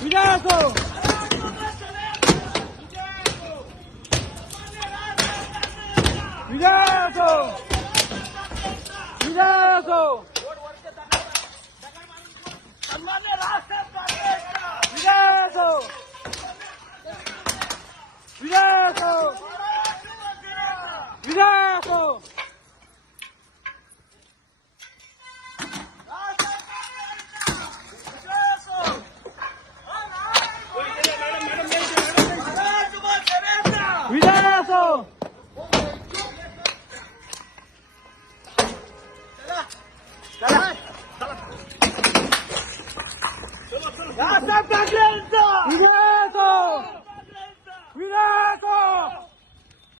¡Cuidado! ¡Cuidado! আপনাকে